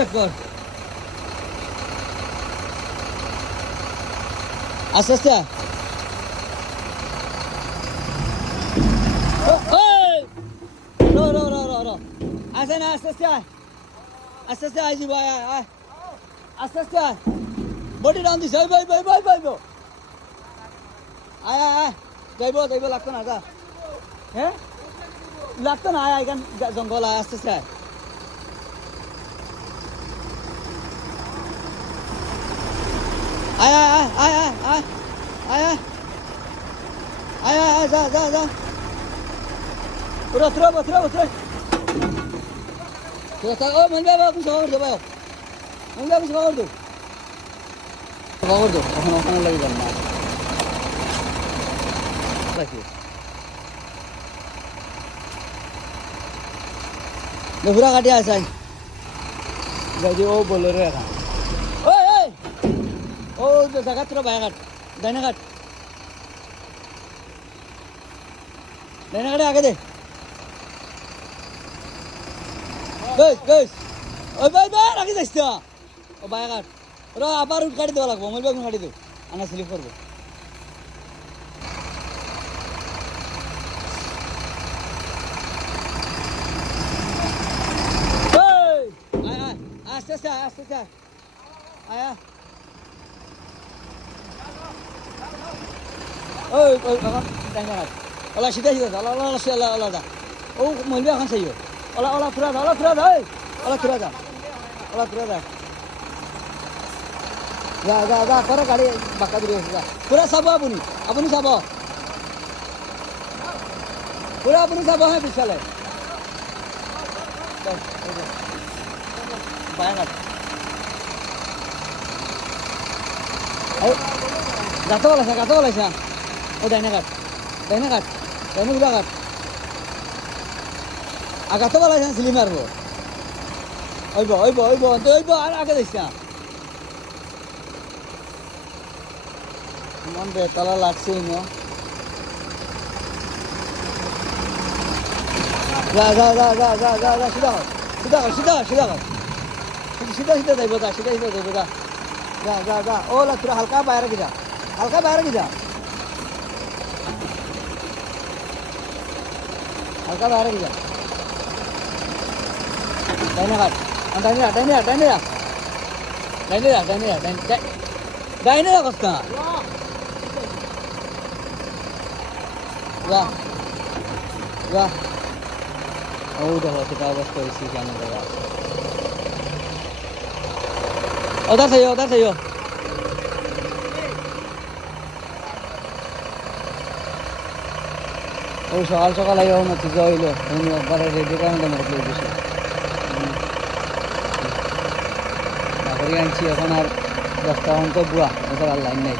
ব্যাপার আস্তে আস্তে ro ro ro ro ro আস্তে না আস্তে আস্তে আস্তে আস্তে আই যাবো আস্তে আস্তে বডি ডাউন দিস ভাই ভাই ভাই ভাই আয় আয় যাইব যাইব লাগতো না যা হ্যাঁ লাগতো না আয় এখান জঙ্গল আয় আস্তে আস্তে আয় আয় আয় আয় আয় আয় আয় আয় আয় যা যা যা udah terus terus oh mana aku sama ordo bayo mana aku sama ordo এখন লাগি যান না রাখি নফুরা কাটি আসাই যাই ও বলে রে এখন ওই ওই ও জায়গা তোরা বায়া কাট ডাইনা কাট ডাইনা কাটে আগে দে ওই ভাই ভাই রাখি যাইস তো ও বায়া কাট ওরা আবার উঠ কাটি দেওয়া লাগবো মোবাইল ব্যাগ কাটি দেবো আনা স্লিপ করবো আস্তে আস্তে আস্তে আস্তে আয়া ওই ওই ডাইনা কাট ওলা সিধা সিধা ওলা ওলা ওলা ওলা দা ও মোবাইল ব্যাগ এখন চাইও ওলা ওলা ফিরা দা ওলা ফিরা দা ওলা ফিরা দা ওলা ফিরা দা যা যা যা করে গাড়ি বাঁকা দিয়ে যা পুরা চাব আপুনি আপুনি চাব পুরা আপুনি চাব হ্যাঁ পিছফালে গাতো ওলাইছা ও ডাইনা কাট ডাইনা উড়া কাট আগাতো ওলাইছা চিলি মারব ওইব ওইব ওইব ওইব আর আগে যাইছা মন বেতলা লাগছে না যা যা যা যা যা যা যা সিধা সিধা সিধা সিধা সিধা সিধা যাইব যা সিধা সিধা যাইব যা যা যা যা ও লা তোরা হালকা বাইরে কি যা হালকা বাইরে কি যা হালকা বাইরে কি যা ডাইনা কাট ডাইনা ডাইনা ডাইনা ডাইনা ডাইনা ডাইনা ডাইনা কস্তা বাহ বাহ ও দেখো সেটা অবস্থা হয়েছে কেমন জায়গা ওদার চাইও ও সকাল সকাল আইও না তুই হইলো তুমি একবারে রেডি করে না তোমার প্লেট দিছি নাগরি আনছি এখন আর 10টা অঙ্ক বুয়া ওদের আর লাইন নাই